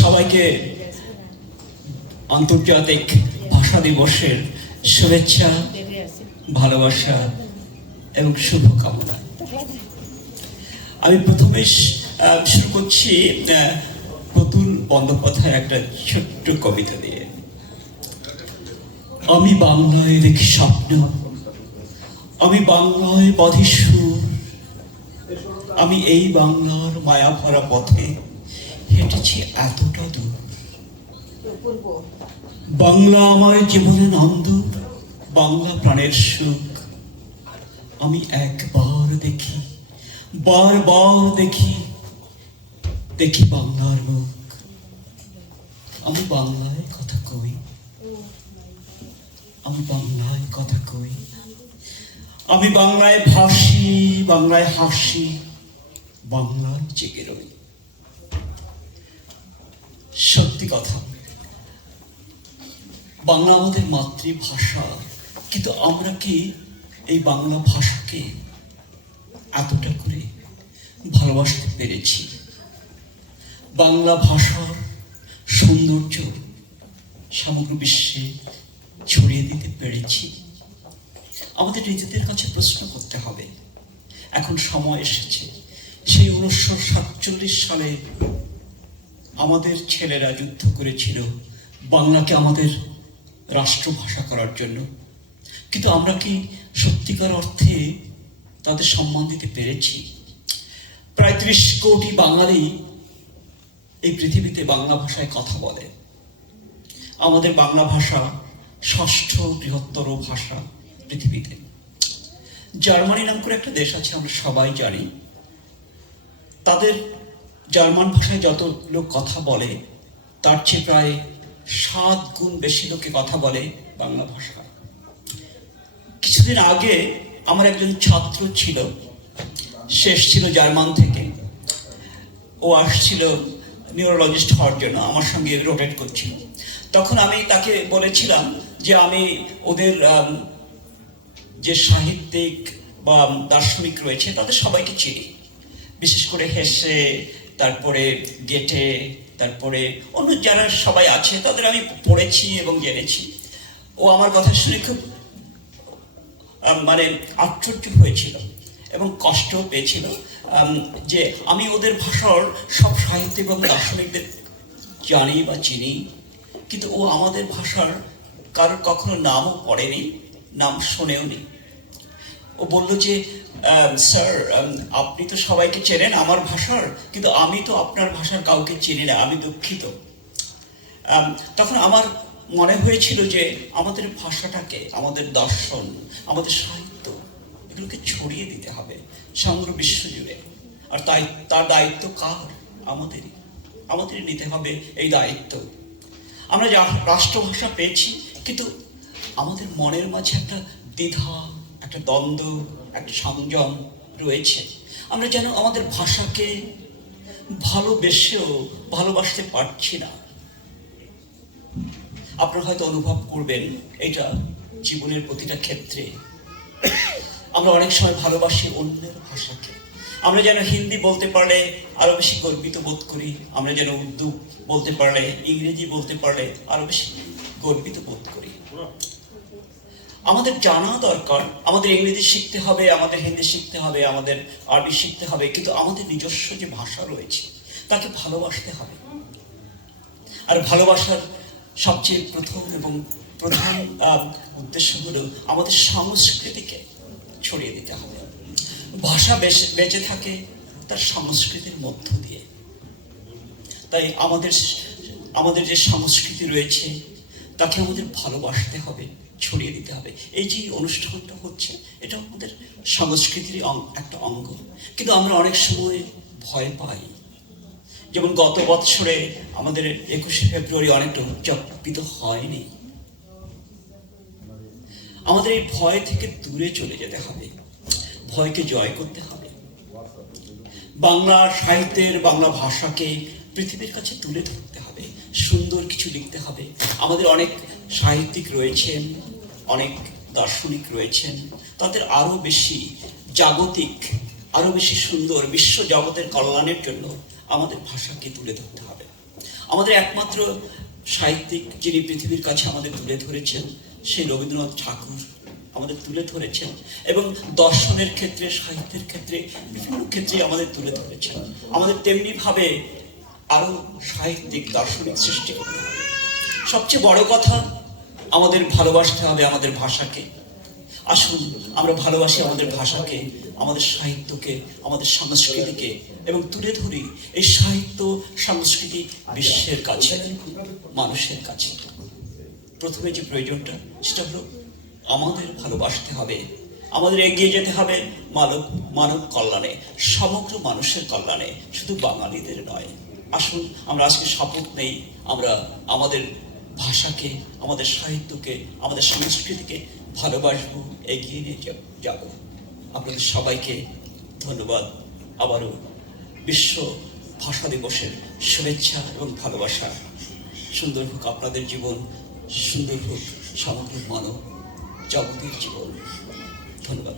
সবাইকে আন্তর্জাতিক ভাষা দিবসের শুভেচ্ছা, ভালোবাসা এবং শুভকামনা। আমি প্রথমে শুরু করছি প্রতুল বন্দ্যোপাধ্যায়ের একটা ছোট্ট কবিতা দিয়ে। আমি বাংলায় দেখি স্বপ্ন, আমি বাংলায় বাঁধি সুর, আমি এই বাংলার মায়া ভরা পথে হেঁটেছি এতটা দূর। বাংলা আমার জীবনের আনন্দ, বাংলা প্রাণের সুখ। আমি একবার দেখি, বারবার দেখি, দেখি বাংলার মুখ। আমি বাংলায় কথা কই, আমি বাংলায় কথা কই, আমি বাংলায় ভাসি, বাংলায় হাসি, বাংলার জেগে রই। সত্যি কথা, বাংলা আমাদের মাতৃভাষা, কিন্তু আমরা কি এই বাংলা ভাষাকে এতটা করে ভালোবাসতে পেরেছি? বাংলা ভাষার সৌন্দর্য সমগ্র বিশ্বে ছড়িয়ে দিতে পেরেছি? আমাদের নিজেদের কাছে প্রশ্ন করতে হবে। এখন সময় এসেছে, সেই 1947 সালে আমাদের ছেলেরা যুদ্ধ করেছিল বাংলাকে আমাদের রাষ্ট্রভাষা করার জন্য, কিন্তু আমরা কি সত্যিকার অর্থে তাদের সম্মান দিতে পেরেছি? প্রায় 30 কোটি বাঙালি এই পৃথিবীতে বাংলা ভাষায় কথা বলে। আমাদের বাংলা ভাষা 6ষ্ঠ বৃহত্তর ভাষা পৃথিবীতে। জার্মানি নাম করে একটা দেশ আছে, আমরা সবাই জানি। তাদের জার্মান ভাষায় যত লোক কথা বলে তার চেয়ে প্রায় 7 গুণ বেশি লোকে কথা বলে বাংলা ভাষায়। কিছুদিন আগে আমার একজন ছাত্র ছিল, সে এসেছিল জার্মান থেকে। ও আসছিল নিউরোলজিস্ট হওয়ার জন্য, আমার সঙ্গে রোটেট করছিল। তখন আমি তাকে বলেছিলাম যে আমি ওদের যে সাহিত্যিক বা দার্শনিক রয়েছে তাদের সবাইকে চিনি, বিশেষ করে হেসে, তারপরে গেটে, তারপরে অন্য যারা সবাই আছে তাদের আমি পড়েছি এবং জেনেছি। ও আমার কথা শুনে খুব আশ্চর্য হয়েছিল এবং কষ্টও পেয়েছিল যে আমি ওদের ভাষার সব সাহিত্যিক এবং দার্শনিকদের জানি বা চিনি, কিন্তু ও আমাদের ভাষার কারোর কখনো নামও পড়েনি, নাম শোনেও নি। ও বলল যে স্যার, আপনি তো সবাইকে চেনেন আমার ভাষার, কিন্তু আমি তো আপনার ভাষার কাউকে চিনি না, আমি দুঃখিত। তখন আমার মনে হয়েছিল যে আমাদের ভাষাটাকে, আমাদের দর্শন, আমাদের সাহিত্য, এগুলোকে ছড়িয়ে দিতে হবে সমগ্র বিশ্বজুড়ে। আর তাই তার দায়িত্ব কার? আমাদেরই নিতে হবে এই দায়িত্ব। আমরা রাষ্ট্রভাষা পেয়েছি, কিন্তু আমাদের মনের মাঝে একটা দ্বিধা, একটা দ্বন্দ্ব, একটা সংযম রয়েছে। আমরা যেন আমাদের ভাষাকে ভালোবেসেও ভালোবাসতে পারছি না। আপনারা হয়তো অনুভব করবেন এটা জীবনের প্রতিটা ক্ষেত্রে। আমরা অনেক সময় ভালোবাসি অন্যের ভাষাকে। আমরা যেন হিন্দি বলতে পারলে আরো বেশি গর্বিত বোধ করি, আমরা যেন উর্দু বলতে পারলে, ইংরেজি বলতে পারলে আরো বেশি গর্বিত বোধ করি। আমাদের জানা দরকার, আমাদের ইংরেজি শিখতে হবে, আমাদের হিন্দি শিখতে হবে, আমাদের আরবি শিখতে হবে, কিন্তু আমাদের নিজস্ব যে ভাষা রয়েছে তাকে ভালোবাসতে হবে। আর ভালোবাসার সবচেয়ে প্রথম এবং প্রধান উদ্দেশ্য হলো আমাদের সংস্কৃতিকে ছড়িয়ে দিতে হবে। ভাষা বেঁচে থাকে তার সংস্কৃতির মধ্য দিয়ে। তাই আমাদের যে সংস্কৃতি রয়েছে তাকে আমাদের ভালোবাসতে হবে, ছড়িয়ে দিতে হবে। এই যে অনুষ্ঠানটা হচ্ছে এটা আমাদের সংস্কৃতির একটা অঙ্গ, কিন্তু আমরা অনেক সময় ভয় পাই। যেমন গত বৎসরে আমাদের 21শে ফেব্রুয়ারি অনেকটা উদযাপিত হয়নি। আমাদের এই ভয় থেকে দূরে চলে যেতে হবে, ভয়কে জয় করতে হবে। বাংলা সাহিত্যের, বাংলা ভাষাকে পৃথিবীর কাছে তুলে ধরতে হবে, সুন্দর কিছু লিখতে হবে। আমাদের অনেক সাহিত্যিক রয়েছেন, অনেক দার্শনিক রয়েছেন, তাদের আরো বেশি জাগতিক, আরো বেশি সুন্দর বিশ্ব জগতের কল্যাণের জন্য আমাদের ভাষাকে তুলে ধরতে হবে। আমাদের একমাত্র সাহিত্যিক যিনি পৃথিবীর কাছে আমাদের তুলে ধরেছেন সেই রবীন্দ্রনাথ ঠাকুর আমাদের তুলে ধরেছেন, এবং দর্শনের ক্ষেত্রে, সাহিত্যের ক্ষেত্রে, বিভিন্ন ক্ষেত্রে আমাদের তুলে ধরেছেন। আমাদের তেমনি ভাবে আরো সাহিত্যিক দার্শনিক সৃষ্টি করতে হবে। সবচেয়ে বড় কথা, আমাদের ভালোবাসতে হবে আমাদের ভাষাকে। আসুন আমরা ভালোবাসি আমাদের ভাষাকে, আমাদের সাহিত্যকে, আমাদের সংস্কৃতিকে, এবং তুলে ধরি এই সাহিত্য সংস্কৃতি বিশ্বের কাছে, মানুষের কাছে। প্রথমে যে প্রয়োজনটা সেটা হলো আমাদের ভালোবাসতে হবে, আমাদের এগিয়ে যেতে হবে মানব কল্যাণে, সমগ্র মানুষের কল্যাণে, শুধু বাঙালিদের নয়। আসুন আমরা আজকে শপথ নেই, আমরা আমাদের ভাষাকে, আমাদের সাহিত্যকে, আমাদের সংস্কৃতিকে ভালোবাসবো, এগিয়ে নিয়ে যাব। আপনাদের সবাইকে ধন্যবাদ। আবারও বিশ্ব ভাষা দিবসের শুভেচ্ছা এবং ভালোবাসা। সুন্দর হোক আপনাদের জীবন, সুন্দর হোক সমগ্র মানব জগতের জীবন। ধন্যবাদ।